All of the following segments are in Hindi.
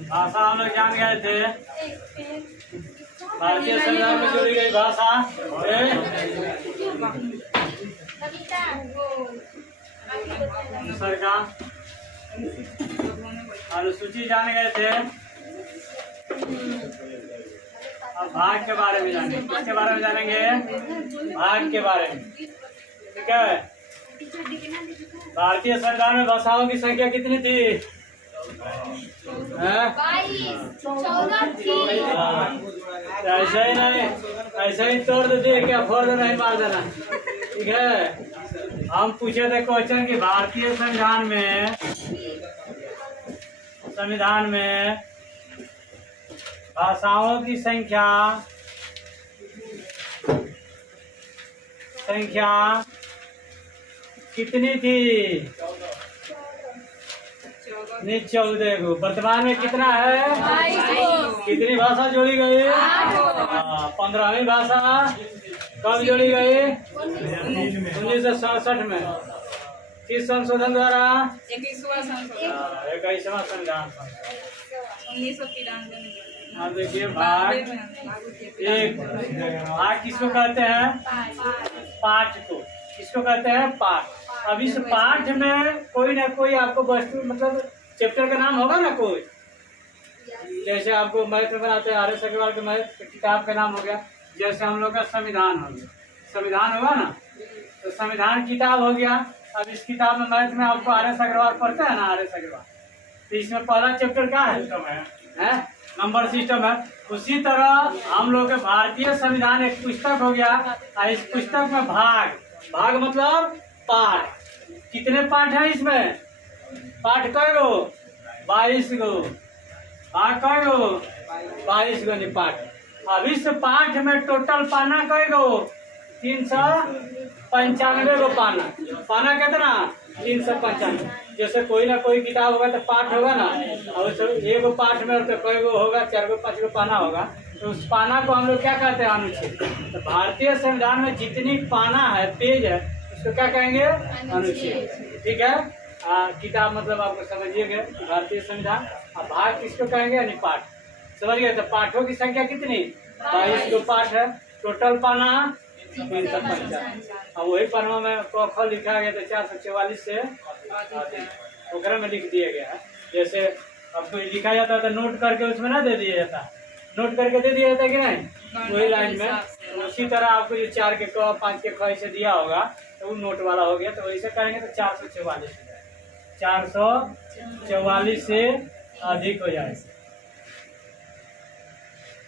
भाषा हम लोग जान गए थे। भारतीय संविधान में जोड़ी गई भाषा का अनुसूची जान गए थे। अब भाग के बारे में जानेंगे। किसके बारे में जानेंगे? भाग के बारे में। ठीक है। भारतीय संविधान में भाषाओं की संख्या कितनी थी? 22, ऐसा ही नहीं, ऐसा ही तोड़ देते क्या, फोड़ देना नहीं, मार देना। ठीक है। हम पूछे थे क्वेश्चन कि भारतीय संविधान में भाषाओं की संख्या कितनी थी? 14 को। वर्तमान में कितना है? 22। कितनी भाषा जोड़ी गई? 15वीं भाषा कब जोड़ी गई? 1967 में। किस संशोधन द्वारा? 21वां संशोधन। 21वां संविधान। 1993 में। अब देखिए भाग एक। भाग किसको कहते हैं? पाठ को। किसको कहते हैं? पाठ। अब इस पाठ में कोई ना कोई आपको वस्तु मतलब चैप्टर का नाम होगा ना कोई। जैसे आपको मैथ में बनाते हैं, आर.एस. अग्रवाल के मैथ किताब का नाम हो गया। जैसे हम लोग का संविधान हो गया, संविधान होगा ना, तो संविधान किताब हो गया। अब इस किताब में मैथ में आपको आर.एस. अग्रवाल पढ़ते हैं ना, आर.एस. अग्रवाल। तो इसमें पहला चैप्टर क्या है? नंबर सिस्टम है। उसी तरह हम लोग के भारतीय संविधान एक पुस्तक हो गया। और इस पुस्तक में भाग मतलब पाठ। कितने पाठ है इसमें? पाठ कई गो? 22 गो। भाग कई गो? 22 गो नहीं पाठ। अब इस पाठ में टोटल पाना कई गो? 395 गो पाना। पाना कितना? 395। जैसे कोई ना कोई किताब होगा तो पाठ होगा ना, और एक पाठ में तो कई गो होगा, 4 गो 5 गो पाना होगा। तो उस पाना को हम लोग क्या कहते हैं? अनुच्छेद। तो भारतीय संविधान में जितनी पाना है, पेज है, उसको क्या कहेंगे? अनुच्छेद। ठीक है। किताब मतलब आपको समझिएगा भारतीय संविधान। अब भाग किसको कहेंगे? यानी पाठ। समझ गए? तो पाठों की संख्या कितनी? 22 गो पाठ है। टोटल पाना 395। अब वही पन्ना में क लिखा गया तो 444 से ओकरा में लिख दिया गया है। जैसे आपको लिखा जाता है तो नोट करके उसमें ना दे दिया जाता, नोट करके दे दिया जाता है कि नहीं, वही लाइन में। तो उसी तरह आपको जो 4 के क 5 के ख ऐसे दिया होगा तो वो नोट वाला हो गया। तो वैसे करेंगे तो 444 444 से अधिक हो जाएगा।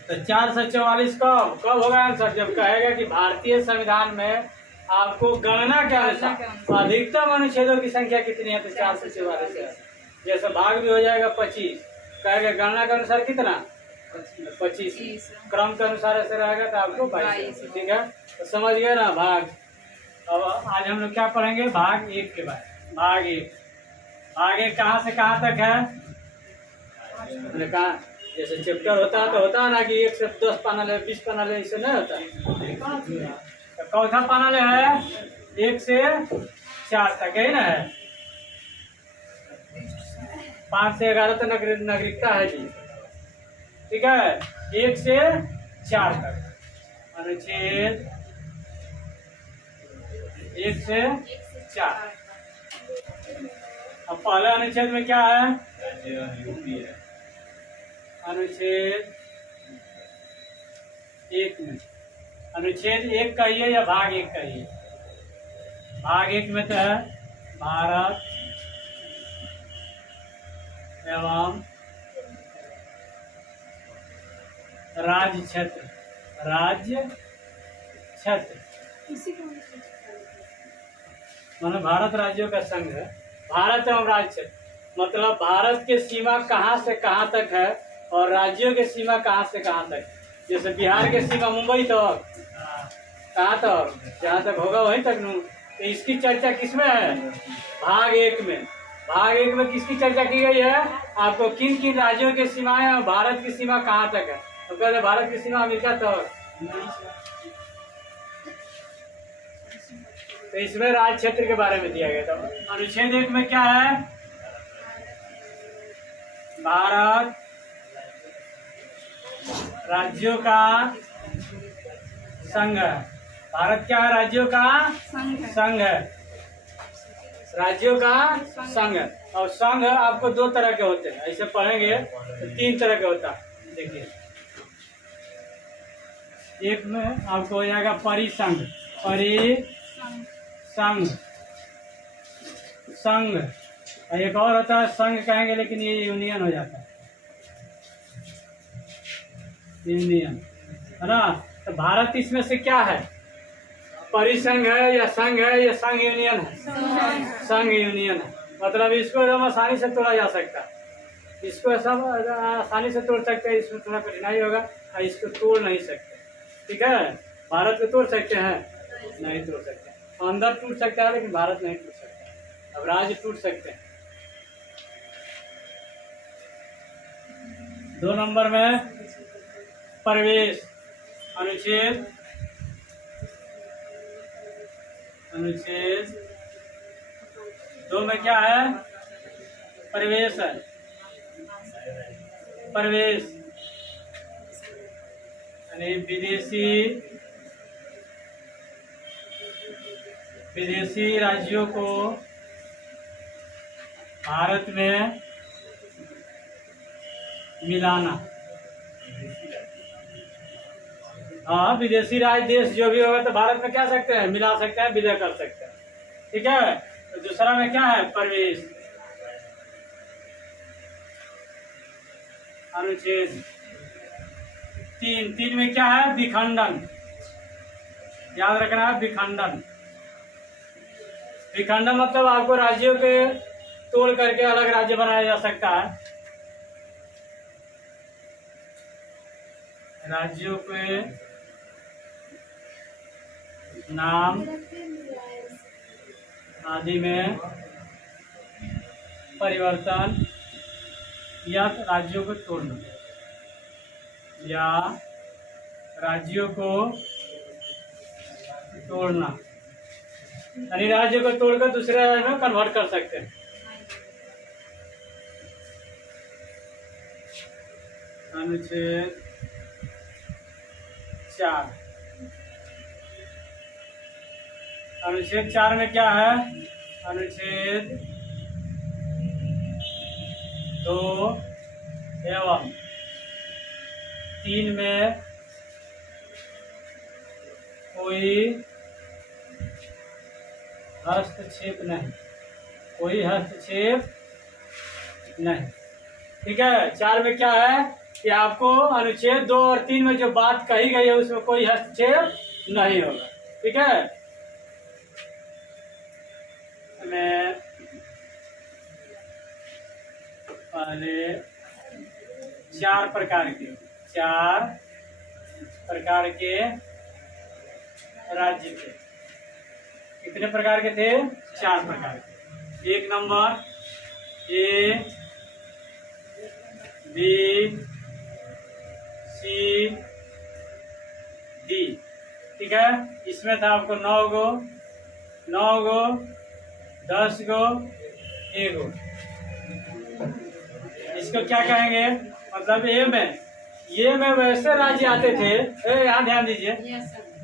तो 444 कब होगा आंसर? जब कहेगा कि भारतीय संविधान में आपको गणना के अनुसार अधिकतम अनुच्छेदों की संख्या कितनी है, तो 444 है। जैसे भाग भी हो जाएगा 25। कहेगा गणना के अनुसार कितना? 25। क्रम के अनुसार ऐसे रहेगा तो आपको 22। ठीक है। तो समझ गए ना भाग। अब आज हम लोग क्या पढ़ेंगे? भाग 1 के बाद। भाग 1 कहाँ से कहाँ तक है? मैंने कहा जैसे चैप्टर होता है तो होता है ना कि 1 से 10 पाना ले, 20 पाना ले, इससे नहीं होता। तो चौथा पाना ले है 1 से 4 तक है ना। 5 से 11 तक नागरिकता है जी। ठीक है। 1 से 4 तक अनुच्छेद 1 से 4। अब पहले अनुच्छेद में क्या है? अनुच्छेद 1 में, अनुच्छेद 1 कहिए या भाग 1 कहिए? भाग 1 में तो है भारत एवं राज्य क्षेत्र। मानो भारत राज्यों का संघ है। भारत एवं राज्य क्षेत्र मतलब भारत के सीमा कहाँ से कहाँ तक है और राज्यों के सीमा कहाँ से कहाँ तक। जैसे बिहार के सीमा मुंबई तक, कहाँ तक? जहाँ तक होगा वहीं तक नू। तो इसकी चर्चा किसमें है? भाग 1 में। भाग 1 में किसकी चर्चा की गई है? आपको किन किन राज्यों की सीमाएं और भारत की सीमा कहाँ तक है। तो कहते भारत की सीमा अमेरिका तक। तो इसमें राज्य क्षेत्र के बारे में दिया गया था। अनुच्छेद 1 में क्या है? भारत राज्यों का संघ है। भारत क्या है? राज्यों का संघ है। राज्यों का संघ है। और संघ आपको दो तरह के होते हैं, ऐसे पढ़ेंगे तो तीन तरह के होता है। देखिए, एक में आपको हो जाएगा परिसंघ, परिसंघ, संघ। और एक और होता है संघ कहेंगे, लेकिन ये यूनियन हो जाता है, यूनियन, है ना। तो भारत इसमें से क्या है? परिसंघ है या संघ है या संघ यूनियन है? संघ यूनियन है। मतलब इसको एकदम आसानी से तोड़ा जा सकता है, इसको सब आसानी से तोड़ सकते हैं, इसमें थोड़ा कठिनाई होगा, और इसको तोड़ नहीं सकते। ठीक है, भारत को तोड़ सकते हैं? नहीं तोड़ सकते। अंदर टूट सकता है लेकिन भारत नहीं टूट सकता। अब राज्य टूट सकते हैं। 2 नंबर में प्रवेश, अनुच्छेद 2 में क्या है? प्रवेश है। प्रवेश यानी विदेशी राज्यों को भारत में मिलाना। हाँ, विदेशी राज्य देश जो भी होगा तो भारत में क्या सकते हैं? मिला सकते हैं, विलय कर सकते हैं। ठीक है। तो दूसरा में क्या है? प्रवेश। अनुच्छेद 3 में क्या है? विखंडन। याद रखना है, विखंडन। विखंडन मतलब आपको राज्यों के तोड़ करके अलग राज्य बनाया जा सकता है। राज्यों के नाम आदि में परिवर्तन या राज्यों को तोड़ना, या राज्यों को तोड़ना, यानी राज्य को तोड़कर दूसरे राज्य में कन्वर्ट कर सकते हैं। अनुच्छेद 4। अनुच्छेद 4 में क्या है? अनुच्छेद 2 एवं 3 में कोई हस्तक्षेप नहीं, कोई हस्तक्षेप नहीं। ठीक है। 4 में क्या है कि आपको अनुच्छेद 2 और 3 में जो बात कही गई है उसमें कोई हस्तक्षेप नहीं होगा। ठीक है। मैं पहले 4 प्रकार के राज्य थे। कितने प्रकार के थे? 4 प्रकार के। 1 number A, B, C, D. ठीक है। इसमें था आपको 9 गो, 10 गो, 1 गो। इसको क्या कहेंगे? मतलब ये में वैसे राज्य आते थे, यहाँ ध्यान दीजिए,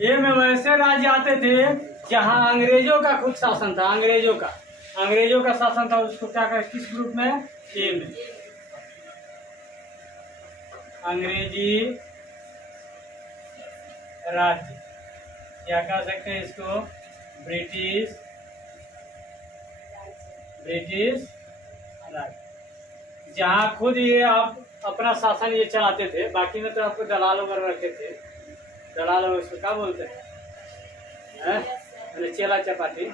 ये में वैसे राज्य आते थे जहाँ अंग्रेजों का खुद शासन था, अंग्रेजों का शासन था। उसको क्या कहें? किस ग्रुप में? ए में। अंग्रेजी राज्य, क्या कह सकते हैं इसको? ब्रिटिश राज्य, जहाँ खुद ये आप अपना शासन ये चलाते थे। बाकी में तो आपको दलाल वगैरह रखे थे। दलाल उसको क्या बोलते हैं? चेला चपाटी,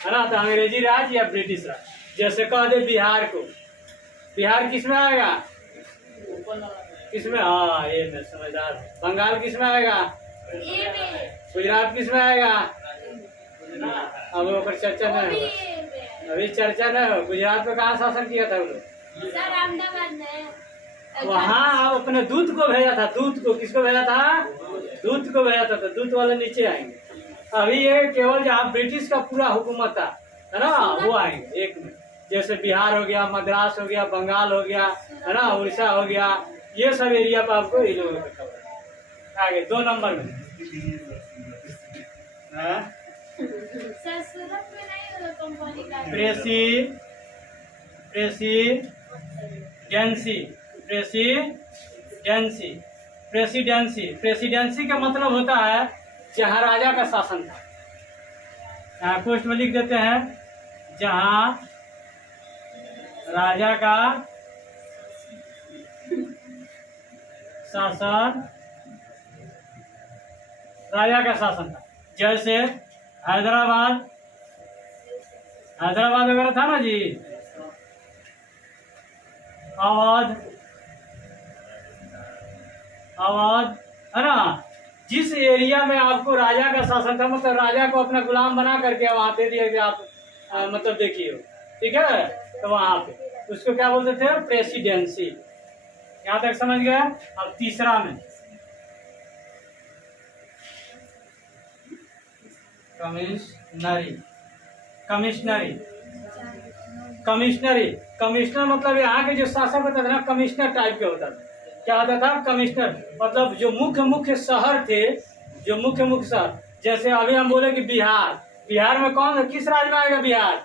है ना। तो अंग्रेजी राज या ब्रिटिश राज। जैसे कह दे बिहार को, बिहार किसमें आएगा? किसमें? हाँ, ये मैं समझदार। बंगाल किसमें आएगा? गुजरात किसमें आएगा? अब ऊपर चर्चा न हो, अभी चर्चा न हो। गुजरात में कहाँ शासन किया था वो लोग? वहाँ आप अपने दूत को भेजा था। दूत को किसको भेजा था? दूत को भेजा था। तो दूत वाले नीचे आएंगे। अभी ये केवल जहाँ ब्रिटिश का पूरा हुकूमत था, है ना, वो आएंगे 1 में। जैसे बिहार हो गया, मद्रास हो गया, बंगाल हो गया, है ना, उड़ीसा हो गया, ये सब एरिया पर आपको ये लोगों का कवर है। आगे 2 नंबर में हाँ? प्रेसिडेंसी का मतलब होता है जहाँ राजा का शासन था। यहाँ पोस्ट में लिख देते हैं जहाँ राजा का शासन, राजा का शासन था। जैसे हैदराबाद वगैरह था ना जी, अवध है ना, जिस एरिया में आपको राजा का शासन था, मतलब राजा को अपना गुलाम बना करके वहां दे दिया कि आप मतलब देखिए, ठीक है, तो वहां पे उसको क्या बोलते थे? प्रेसिडेंसी। यहाँ तक समझ गया। अब तीसरा में कमिश्नर मतलब यहाँ के जो शासक होता था ना, कमिश्नर टाइप के होता था। क्या होता था? कमिश्नर मतलब जो मुख्य शहर थे, जो मुख्य शहर, जैसे अभी हम बोले कि बिहार में कौन है, किस राज्य में आएगा बिहार?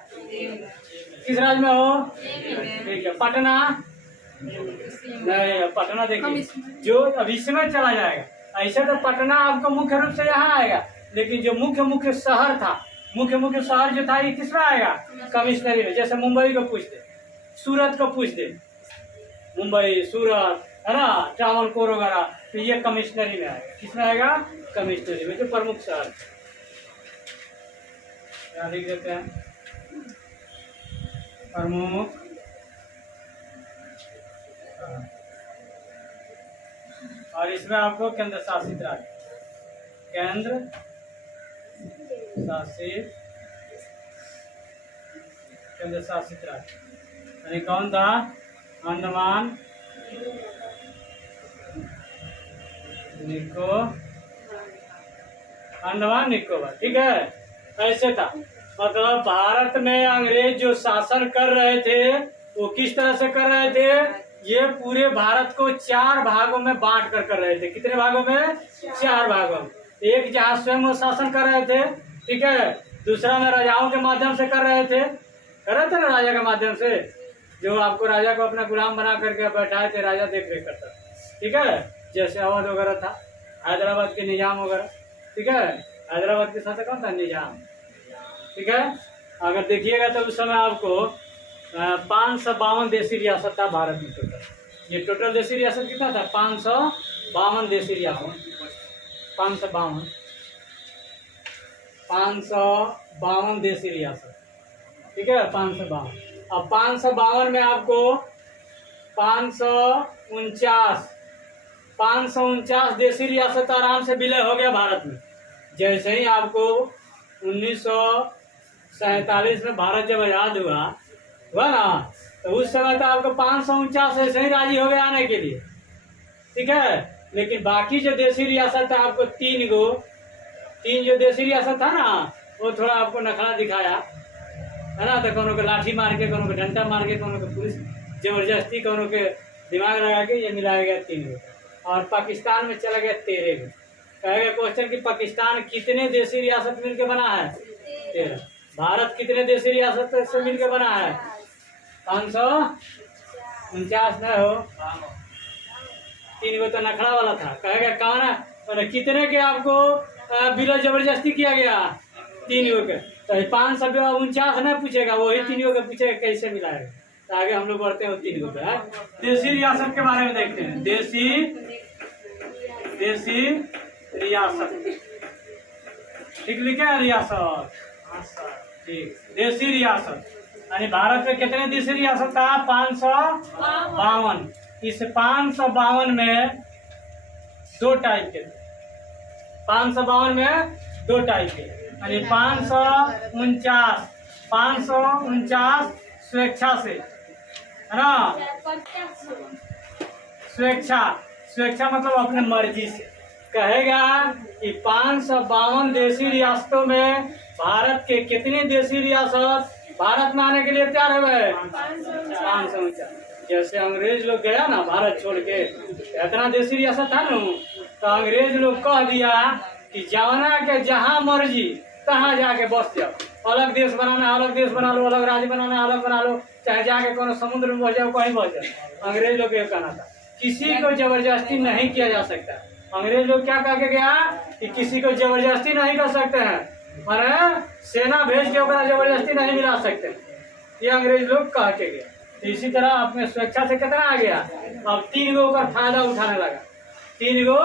किस राज्य में हो? ठीक है। पटना नहीं, पटना देखिए जो अब इसमें चला जाएगा। ऐसे तो पटना आपको मुख्य रूप से यहाँ आएगा, लेकिन जो मुख्य शहर था, मुख्य शहर जो था, ये किस में आएगा? कमिश्नरी में। जैसे मुंबई को पूछ दे, सूरत को पूछ दे, मुंबई, सूरत, है ना, ट्रावनकोर वगैरह, तो ये कमिश्नरी में आएगा। किस में आएगा? कमिश्नरी में, जो प्रमुख शहर। क्या लिख देते हैं? प्रमुख और इसमें आपको केंद्र शासित राज्य, केंद्र शासित राज्य यानी कौन था? अंडमान निकोबार। ठीक है, ऐसे था। मतलब भारत में अंग्रेज जो शासन कर रहे थे वो किस तरह से कर रहे थे? ये पूरे भारत को 4 भागों में बांट कर रहे थे। कितने भागों में? 4 भागों में। एक जहाँ स्वयं वो शासन कर रहे थे, ठीक है, दूसरा में राजाओं के माध्यम से कर रहे थे ना, राजा के माध्यम से, जो आपको राजा को अपना गुलाम बना करके बैठाए थे, राजा देख रेख करता, ठीक है, जैसे अवध वगैरह था, हैदराबाद के निजाम वगैरह, ठीक है, हैदराबाद के साथ कौन था? निजाम। ठीक है, अगर देखिएगा तो उस समय आपको 552 देशी रियासत था भारत में टोटल। ये टोटल देशी रियासत कितना था? 552 देशी रियासत, 552 देशी रियासत। ठीक है, 552। अब 552 में आपको 549 देशी रियासत आराम से विलय हो गया भारत में। जैसे ही आपको 1947 में भारत जब आजाद हुआ ना, तो उस समय तो आपको 549 ऐसे ही राजी हो गए आने के लिए। ठीक है, लेकिन बाकी जो देशी रियासत था आपको 3 जो देशी रियासत था ना, वो थोड़ा आपको नखरा दिखाया, है ना, तो कोनो को लाठी मार के, कोनो को डंडा मार के, कोनो को पुलिस जबरदस्ती, कोनो के दिमाग लगा के ये मिलाया गया 3 गो। और पाकिस्तान में चला गया 13 गो। कहेगा क्वेश्चन कि पाकिस्तान कितने देशी रियासत मिलकर बना है? 13। भारत कितने देशी रियासत से मिलकर बना है? 549 न हो, 3 गो तो नखड़ा वाला था। कहेगा कौन है? कितने के आपको विलय जबरदस्ती किया गया? 3 गो के। तो 549 न पूछेगा, वही 3 गो के पूछेगा कैसे मिलाएगा। तो आगे हम लोग बढ़ते हैं 3 गो पे। देशी रियासत के बारे में देखते हैं। देशी रियासत, ठीक लिखे है? रियासत, ठीक, देशी रियासत यानी भारत में कितने देशी रियासत था? 552। इस 552 में 2 टाइप के, 552 में 2 टाइप के, यानी 549 स्वेच्छा से, है ना, स्वेच्छा मतलब अपने मर्जी से। कहेगा कि 552 देशी रियासतों में भारत के कितने देशी रियासत भारत में आने के लिए तैयार हो गए 500 ऊंचा। जैसे अंग्रेज लोग गया ना भारत छोड़ के, इतना देशी रियासत था ना, तो अंग्रेज लोग कह दिया कि जाना के जहाँ मर्जी तहाँ जाके बस जाओ, अलग देश बनाना अलग देश बना लो, अलग राज्य बनाना अलग बना लो, चाहे जाके कोनो समुद्र में बस जाओ, कहीं बस जाओ। अंग्रेज लोग ये कहना था, किसी को जबरदस्ती नहीं किया जा सकता। अंग्रेज लोग क्या कह के गया कि किसी को जबरदस्ती नहीं कर सकते हैं, माने सेना भेज के ओकरा जबरदस्ती नहीं मिला सकते, ये अंग्रेज लोग कह के गए। तो इसी तरह अपने स्वेच्छा से कितना आ गया, अब 3 गो का फायदा उठाने लगा, 3 गो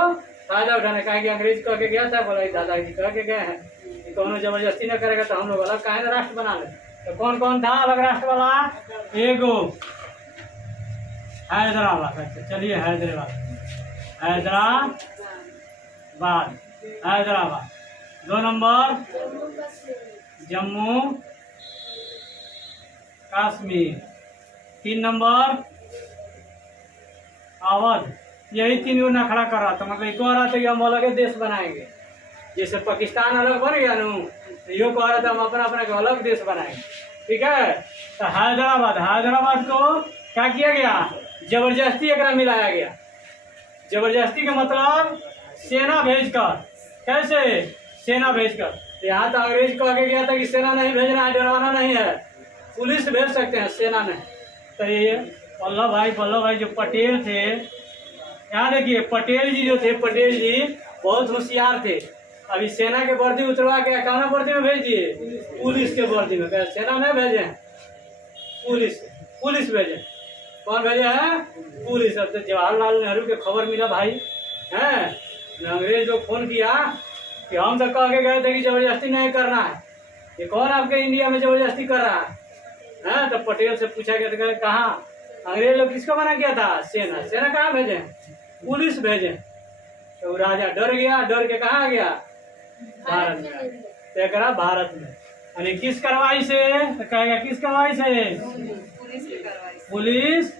फायदा उठाने का। अंग्रेज कह के गया था, बोला दादाजी कह के गए हैं कि कौन जबरदस्ती न करेगा तो हम लोग अलग काहे ना राष्ट्र बना ले। तो कौन कौन था अलग राष्ट्र वाला, एगो हैदराबाद, अच्छा चलिए हैदराबाद, 2 नंबर जम्मू कश्मीर, 3 नंबर अवध। यही 3 गो नखड़ा कर रहा था, मतलब एक कह रहा था कि हम अलग देश बनाएंगे, जैसे पाकिस्तान अलग बन गया नू, यो कह रहा था हम अपना अपना अलग देश बनाएंगे। ठीक है, तो हैदराबाद को क्या किया गया, जबरदस्ती एकरा मिलाया गया। जबरदस्ती का मतलब सेना भेजकर, कैसे भाषा भेजकर। यहाँ तो अंग्रेज को आगे गया था कि सेना नहीं भेजना है, डरवाना नहीं है, पुलिस भेज सकते हैं, सेना नहीं। तो ये वल्लभ भाई जो पटेल थे, यहाँ देखिए पटेल जी जो थे, पटेल जी बहुत होशियार थे। अभी सेना के वर्दी उतरवा के कौन वर्दी में भेज दिए, पुलिस के वर्दी में। सेना नहीं भेजे, पुलिस भेजे। कौन भेजे है, पुलिस। अब तो जवाहरलाल नेहरू के खबर मिला भाई है, अंग्रेज लोग फोन किया कि हम तो कह के गए थे कि जबरदस्ती नहीं करना है, ये कौन आपके इंडिया में जबरदस्ती कर रहा है। तो पटेल से पूछा गया था कहाँ, अंग्रेज लोग किसको मना किया था, सेना कहाँ भेजे, पुलिस भेजे। तो राजा डर गया, डर के कहाँ गया, भारत में। तो भारत में यानी किस कार्रवाई से, तो कहेगा किस कार्रवाई से, पुलिस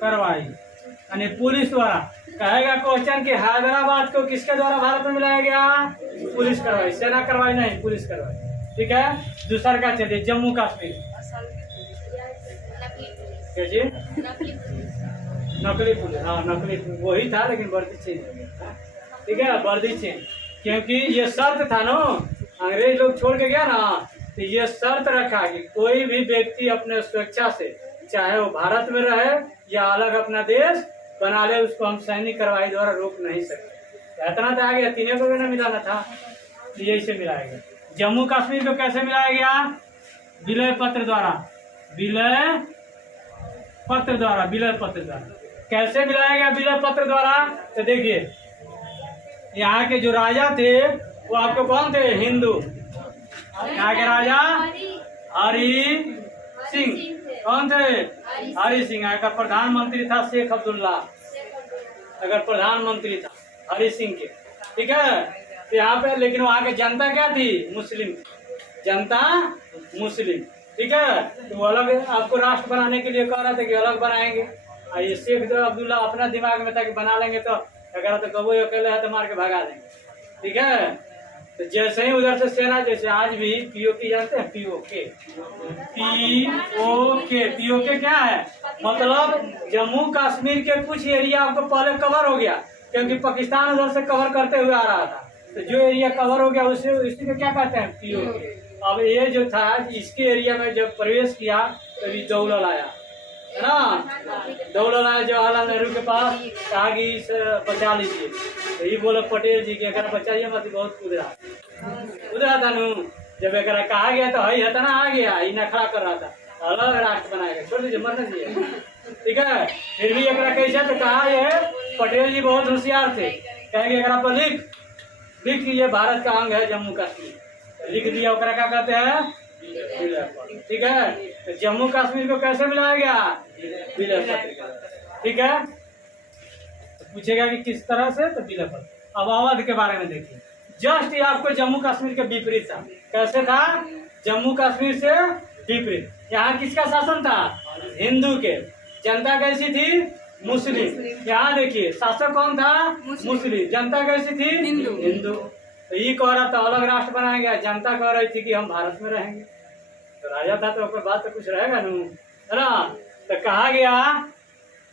कार्रवाई, यानी पुलिस द्वारा। कहेगा क्वेश्चन कि हैदराबाद को किसके द्वारा भारत में मिलाया गया, पुलिस कार्रवाई, सेना कार्रवाई नहीं, पुलिस कार्रवाई। ठीक है, दूसरा का चलिए जम्मू कश्मीर। कैसे, नकली पुलिस, हाँ नकली पुलिस वही था, लेकिन वर्दी चेंज हो गया। ठीक है, वर्दी चेंज, क्योंकि ये शर्त था ना, अंग्रेज लोग छोड़ के गया ना, तो ये शर्त रखा कि कोई भी व्यक्ति अपने स्वेच्छा से, चाहे वो भारत में रहे या अलग अपना देश बना ले, उसको हम सैनिक कार्रवाई द्वारा रोक नहीं सकते। इतना तो आ गया, तीनों को भी ना मिलाना था, तो यही से मिलाया गया। जम्मू कश्मीर को कैसे मिलाया गया, विलय पत्र द्वारा, विलय पत्र द्वारा। कैसे मिलाया गया विलय पत्र द्वारा, तो देखिए यहाँ के जो राजा थे वो आपको कौन थे, हिंदू। यहाँ के राजा हरि सिंह, कौन थे, हरि सिंह। यहाँ का प्रधानमंत्री था शेख अब्दुल्ला, अगर प्रधानमंत्री था हरि सिंह के। ठीक है, तो यहाँ पे लेकिन वहाँ के जनता क्या थी, मुस्लिम जनता, मुस्लिम। ठीक है, तो अलग आपको राष्ट्र बनाने के लिए कह रहा था कि अलग बनाएंगे। और ये शेख अब्दुल्ला अपना दिमाग में था कि बना लेंगे, तो अगर तो कबो अकेले है तो मार के भगा देंगे। ठीक है, तो जैसे ही उधर से सेना, जैसे आज भी पीओके जानते हैं, पीओके क्या है, मतलब जम्मू कश्मीर के कुछ एरिया आपको पहले कवर हो गया, क्योंकि पाकिस्तान उधर से कवर करते हुए आ रहा था, तो जो एरिया कवर हो गया उसे इसी को क्या कहते हैं, पीओके। अब ये जो था, इसके एरिया में जब प्रवेश किया तभी दौलत आया, है ना, दौलत आया जवाहरलाल नेहरू के पास, कहा कि इसे बचा लीजिए। तो ये बोले पटेल जी के अगर बचाइए मत, बहुत उधरा था नू। जब एक कहा गया तो हई हतना आ गया, ये नखरा कर रहा था, अलग राष्ट्र बनाएगा, छोड़ दीजिए, मरना चाहिए। ठीक है, फिर भी एक कैसे, तो कहा ये पटेल जी बहुत होशियार थे, कहेंगे अगर आप लिख ये भारत का अंग है जम्मू कश्मीर, लिख दिया, ओकरा क्या कहते हैं। ठीक है, तो जम्मू कश्मीर को कैसे मिलाया गया, विलय पत्र। ठीक है, तो पूछेगा कि किस तरह से, तो विलय पत्र। अब अवध के बारे में देखिए, जस्ट ये आपको जम्मू कश्मीर के विपरीत था। कैसे था, जम्मू कश्मीर से विपरीत। यहाँ किसका शासन था, हिंदू के। जनता कैसी थी, मुस्लिम। यहाँ देखिए शासक कौन था, मुस्लिम। जनता कैसी थी, हिंदू। तो ये कह रहा था अलग राष्ट्र बनाएंगे, जनता कह रही थी कि हम भारत में रहेंगे। तो राजा था तो ओकर बात तो कुछ रहेगा नू, है ना। तो कहा गया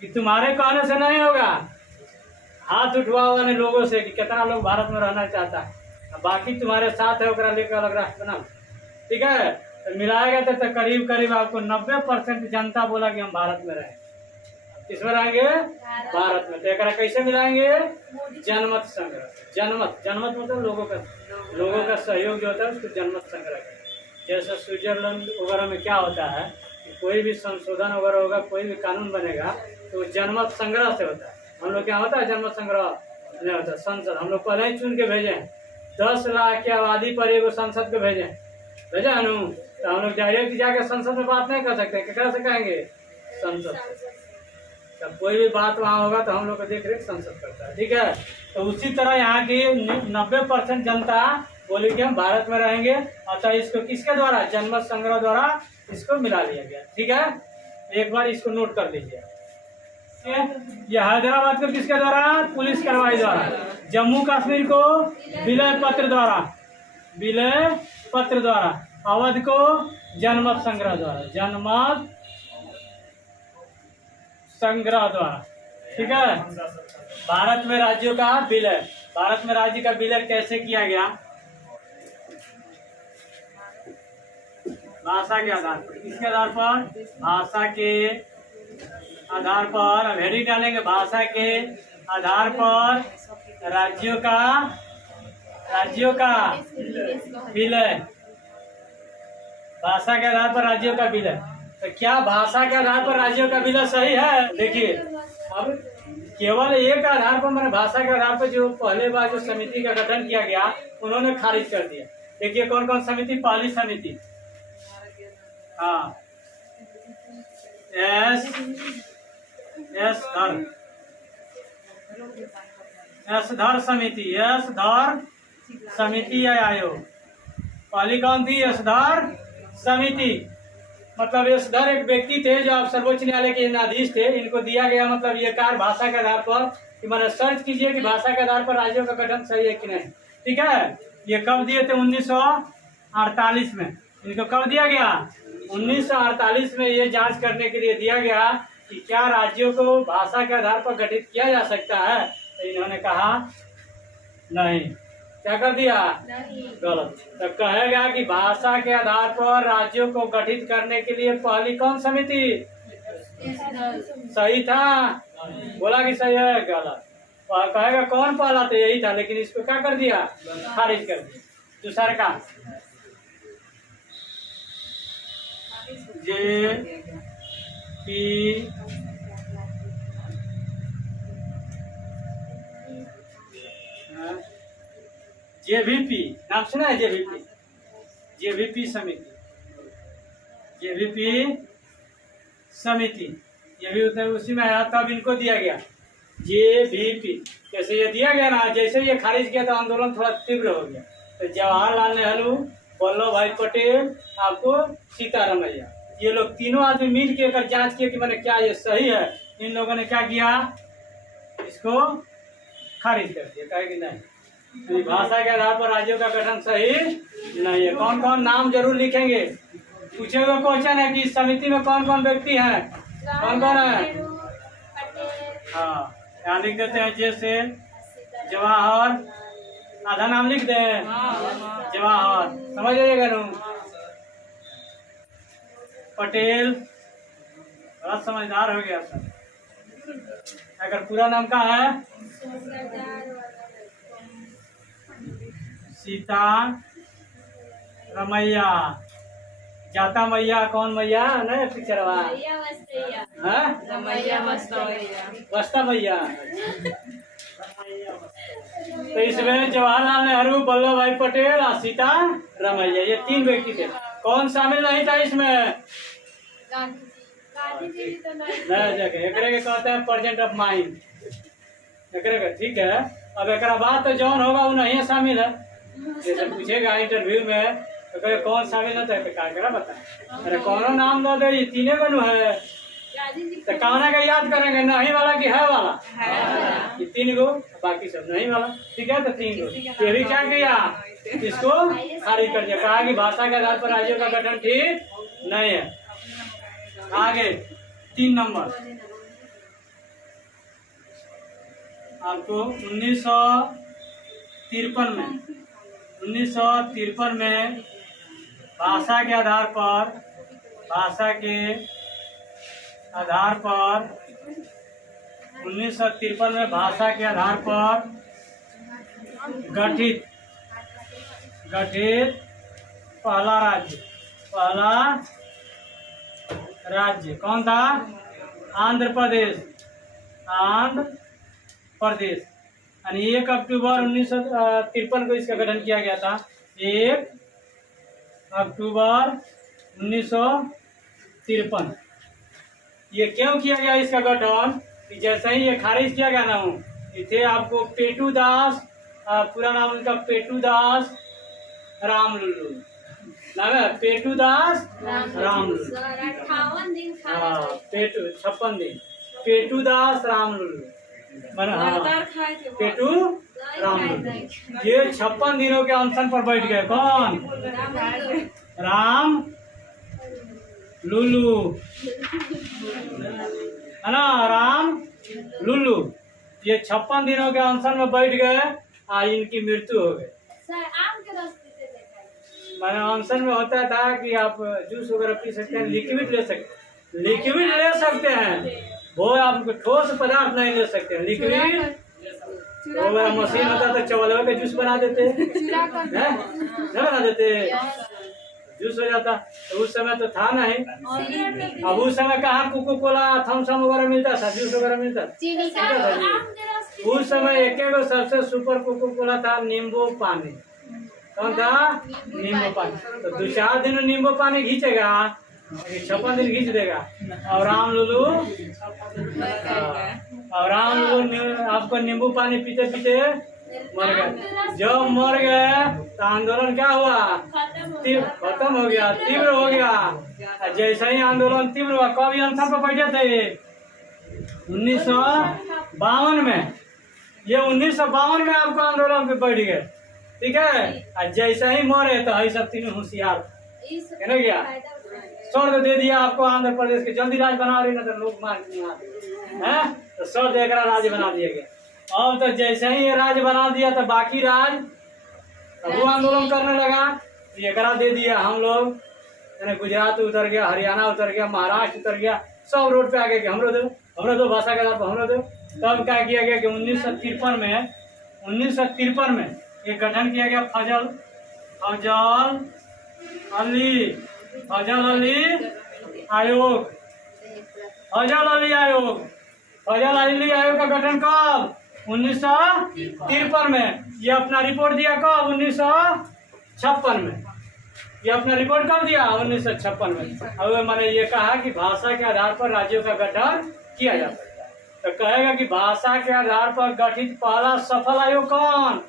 कि तुम्हारे कहने से नहीं होगा, हाथ उठवाओ ने लोगों से कि कितना लोग भारत में रहना चाहता है, बाकी तुम्हारे साथ है ओकरा लेकर अलग राष्ट्र बनाओ, ठीक है। तो मिलाएगा तो करीब करीब आपको 90% जनता बोला कि हम भारत में रहें। किसमें रहेंगे? भारत में। तो एकरा कैसे मिलाएंगे? जनमत संग्रह। जनमत मतलब लोगों का सहयोग जो होता है उसको जनमत संग्रह कहते हैं। जैसे स्विट्जरलैंड वगैरह में क्या होता है कि कोई भी संशोधन वगैरह होगा, कोई भी कानून बनेगा तो जनमत संग्रह से होता है। हम लोग क्या होता है जनमत संग्रह नहीं होता। संसद हम लोग पहले ही चुन के भेजे हैं, 10 लाख की आबादी पर एगो संसद को भेजे है नु। तो हम लोग डायरेक्ट जाके संसद में बात नहीं कर सकते, केकरा से कहेंगे? संसद। जब कोई भी बात वहाँ होगा तो हम लोग को देख रेख संसद करता है, ठीक है। तो उसी तरह यहाँ की 90% जनता बोली कि हम भारत में रहेंगे, अतः इसको किसके द्वारा? जनमत संग्रह द्वारा इसको मिला लिया गया, ठीक है। एक बार इसको नोट कर लीजिए। ये हैदराबाद को किसके द्वारा? पुलिस कार्रवाई द्वारा। जम्मू कश्मीर को विलय पत्र द्वारा, विलय पत्र द्वारा। अवध को जनमत संग्रह द्वारा, जनमत संग्रह द्वारा, ठीक है। भारत में राज्यों का विलय, भारत में राज्य का विलय कैसे किया गया? भाषा के आधार पर। किसके आधार पर? भाषा के आधार पर। अब हेडिंग डालेंगे, भाषा के आधार पर राज्यों का विलय। भाषा के आधार पर राज्यों का विलय। तो क्या भाषा के आधार पर राज्यों का विलय सही है? देखिए, अब केवल एक आधार पर, मैंने भाषा के आधार पर जो पहले बार जो समिति का गठन किया गया उन्होंने खारिज कर दिया। देखिए कौन कौन समिति? पहली समिति, हाँ, एस धर समिति, एस धर समिति या आयोग। पहली कौन थी? एस धर समिति। मतलब एस धर एक व्यक्ति थे जो आप सर्वोच्च न्यायालय के न्यायाधीश थे। इनको दिया गया मतलब ये कार्य भाषा के आधार पर कि मैंने सर्च कीजिए कि भाषा के आधार पर राज्यों का गठन सही है कि नहीं, ठीक है। ये कब दिए थे? 1948 में। इनको कब दिया गया? 1948 में। ये जांच करने के लिए दिया गया कि क्या राज्यों को भाषा के आधार पर गठित किया जा सकता है। तो इन्होंने कहा नहीं। क्या कर दिया? गलत। तो कहेगा कि भाषा के आधार पर राज्यों को गठित करने के लिए पहली कौन समिति? सही था, बोला कि सही है? गलत। और कहेगा कौन पहला? तो यही था, लेकिन इसको क्या कर दिया? खारिज कर दिया। दूसरा का जेवीपी नाम सुना है? जेवीपी समिति, जेवीपी समिति, ये भी उसी में आया। तब इनको दिया गया जेवीपी। जैसे ये दिया गया ना, जैसे ये खारिज किया तो आंदोलन थोड़ा तीव्र हो गया। तो जवाहरलाल नेहरू, वल्लभ भाई पटेल, आपको सीतारमैया, ये लोग तीनों आदमी मिल के अगर जांच किए कि मैंने क्या ये सही है, इन लोगों ने क्या किया? इसको खारिज कर दिया। कहे कि नहीं, तो भाषा के आधार पर राज्यों का गठन सही नहीं है। कौन कौन नाम जरूर लिखेंगे? पूछेगा क्वेश्चन है कि इस समिति में कौन कौन व्यक्ति हैं, कौन कौन है? हाँ, यहाँ लिख देते हैं जैसे जवाहर, आधा नाम लिख दे, जवाहर, समझ जाइएगा ना। पटेल, बड़ा समझदार हो गया सर। अगर पूरा नाम का है? सीता रमैया। जाता मैया कौन मैया? नहीं पिक्चरवा, बस्ता मैया। तो इसमें जवाहरलाल नेहरू, वल्लभ भाई पटेल और सीता रमैया, ये तीन व्यक्ति थे। कौन शामिल नहीं था इसमें? नहीं जगह एकरे के कहते हैं प्रेजेंट ऑफ माइंड, एकरे के, ठीक है। अब एक बात तो जौन होगा वो नहीं शामिल है। जैसे पूछेगा इंटरव्यू में तो कहे कौन शामिल है, तो क्या करा बता, अरे कौन नाम दो दे, तीने बनू है, तो कौन का याद करेंगे, नहीं वाला कि है वाला? ये 3 गो, बाकी सब नहीं वाला। ठीक है, तो 3 गो। ये भी क्या किया, इसको खारिज कर दिया, कहा कि भाषा के आधार पर राज्यों का गठन ठीक नहीं है। आगे 3 नंबर आपको 1953 में भाषा के आधार पर 1953 में भाषा के आधार पर गठित पहला राज्य कौन था? आंध्र प्रदेश। यानी 1 अक्टूबर 1953 को इसका गठन किया गया था। 1 अक्टूबर 1953। ये क्यों किया गया इसका गठन? कि जैसे ही ये खारिज किया गया ना, इथे आपको पेटू दास, पूरा नाम उनका पेटू दास रामलुल्लू नाम है, पेटू दास रामलुल्लू। 58 दिन पेटू 56 दिन, पेटू दास रामलुल्लू पेटू रामलुल्लू। ये 56 दिनों के अनशन पर बैठ गए। कौन? राम लुल्लू, है ना, राम लुल्लू। ये 56 दिनों के अनशन में बैठ गए, इनकी मृत्यु हो गई। मैंने अनशन में होता था कि आप जूस वगैरह पी सकते हैं, लिक्विड ले सकते हैं, वो आप ठोस पदार्थ नहीं ले सकते हैं। लिक्विड वो मशीन होता था, चावल का जूस बना देते, नहीं बना देते, जूस हो जाता। तो उस समय तो था नहीं। अब उस समय कहाँ कोको कोला, थम्सअप वगैरह मिलता था, जूस वगैरह मिलता था। उस समय एक सबसे सुपर कोको कोला था, नींबू पानी। कौन था? नींबू पानी। तो 2-4 दिन नींबू पानी खींचेगा, 56 दिन खींच देगा। और राम लुल्लू आपको नींबू पानी पीते पीते मर गए। जब मर गए तो आंदोलन क्या हुआ? खत्म हो गया, तीव्र हो गया। जैसे ही आंदोलन तीव्र हुआ, कभी अनशन पर बैठे थे 1952 में। ये 1952 में आपको आंदोलन पे बैठ गए। ठीक है, जैसे ही मरे तो है सब 3 होशियार है गया, स्वर्ग दे दिया आपको आंध्र प्रदेश के। जल्दी राज बना रही ना तो लोग मार है, तो स्वर्ग एक राज्य बना दिया गया। अब तो जैसे ही ये राज्य बना दिया तो बाकी राज वो आंदोलन करने लगा, एक दे दिया। हम लोग गुजरात उतर गया, हरियाणा उतर गया, महाराष्ट्र उतर गया, सब रोड पे आ गए कि हमरो दो भाषा के आधार पर हमरो दो। तब क्या किया गया कि 1953 में एक गठन किया गया, फजल अली आयोग। फजल अली आयोग का गठन कब? 1953 में। ये अपना रिपोर्ट दिया कब? 1956 में। ये अपना रिपोर्ट कब दिया? 1956 में। अब मैंने ये कहा कि भाषा के आधार पर राज्यों का गठन किया जा सकता है, तो कहेगा कि भाषा के आधार पर गठित पहला सफल आयोग कौन?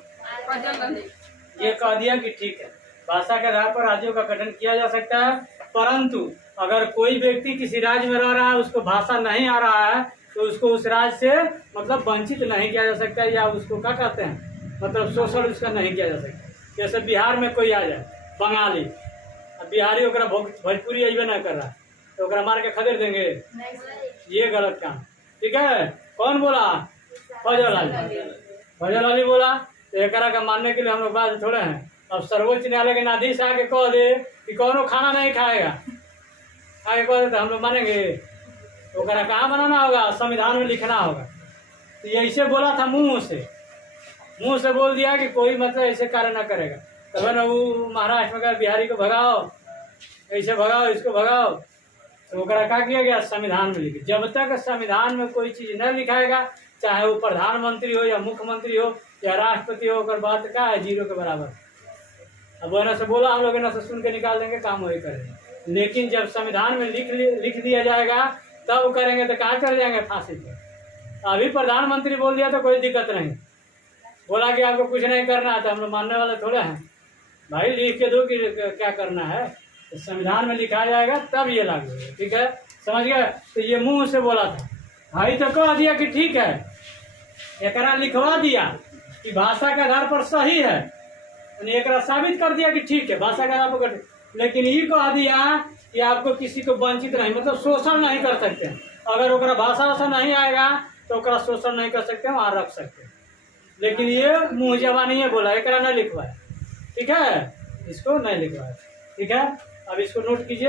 ये कह दिया कि ठीक है, भाषा के आधार पर राज्यों का गठन किया जा सकता है, परंतु अगर कोई व्यक्ति किसी राज्य में रह रहा है, उसको भाषा नहीं आ रहा है, तो उसको उस राज्य से मतलब वंचित नहीं किया जा सकता, या उसको क्या कहते हैं, मतलब शोषण उसका नहीं किया जा सकता। जैसे बिहार में कोई आ जाए बंगाली, अब बिहारी ओकरा भोजपुरी अइबे ना कर रहा, तो ओकरा मार के खदेड़ देंगे, ये गलत काम। ठीक है, कौन बोला? फजल अली बोला। तो एक का मानने के लिए हम लोग बात थोड़े हैं। अब सर्वोच्च न्यायालय के न्यायाधीश आके कह दे कि कौनो खाना नहीं खाएगा, आगे कह दे तो हम लोग मानेंगे? तो कहाँ बनाना होगा? संविधान में लिखना होगा। तो ये ऐसे बोला था, मुंह से बोल दिया कि कोई मतलब ऐसे कार्य ना करेगा। तो ना वो महाराष्ट्र में कहा बिहारी को भगाओ, ऐसे भगाओ, इसको भगाओ, तो क्या किया गया? संविधान में लिखे। जब तक संविधान में कोई चीज न लिखाएगा, चाहे वो प्रधानमंत्री हो या मुख्यमंत्री हो या राष्ट्रपति हो, अगर बात क्या है 0 के बराबर। अब वो से बोला, हम लोग ना से सुन के निकाल देंगे, काम वही करेंगे। लेकिन जब संविधान में लिख दिया जाएगा तब करेंगे, तो कहाँ चले जाएंगे? फांसी पे। अभी प्रधानमंत्री बोल दिया तो कोई दिक्कत नहीं, बोला कि आपको कुछ नहीं करना है, तो हम लोग मानने वाले थोड़े हैं। भाई लिख के दो कि क्या करना है, तो संविधान में लिखा जाएगा तब ये लागू होगा। ठीक है, समझ गए? तो ये मुंह से बोला था, भाई तो कह दिया कि ठीक है, एकरा लिखवा दिया कि भाषा के आधार पर सही है, एकरा साबित कर दिया कि ठीक है भाषा के आधार पर, लेकिन ये कह दिया कि आपको किसी को वंचित नहीं, मतलब शोषण नहीं कर सकते। अगर ओकरा भाषा नहीं आएगा तो ओकरा शोषण नहीं कर सकते, वहाँ रख सकते। लेकिन ये मुँह जबानी है बोला, एकरा नहीं लिखवाए, ठीक है, इसको नहीं लिखवाए, ठीक है। अब इसको नोट कीजिए।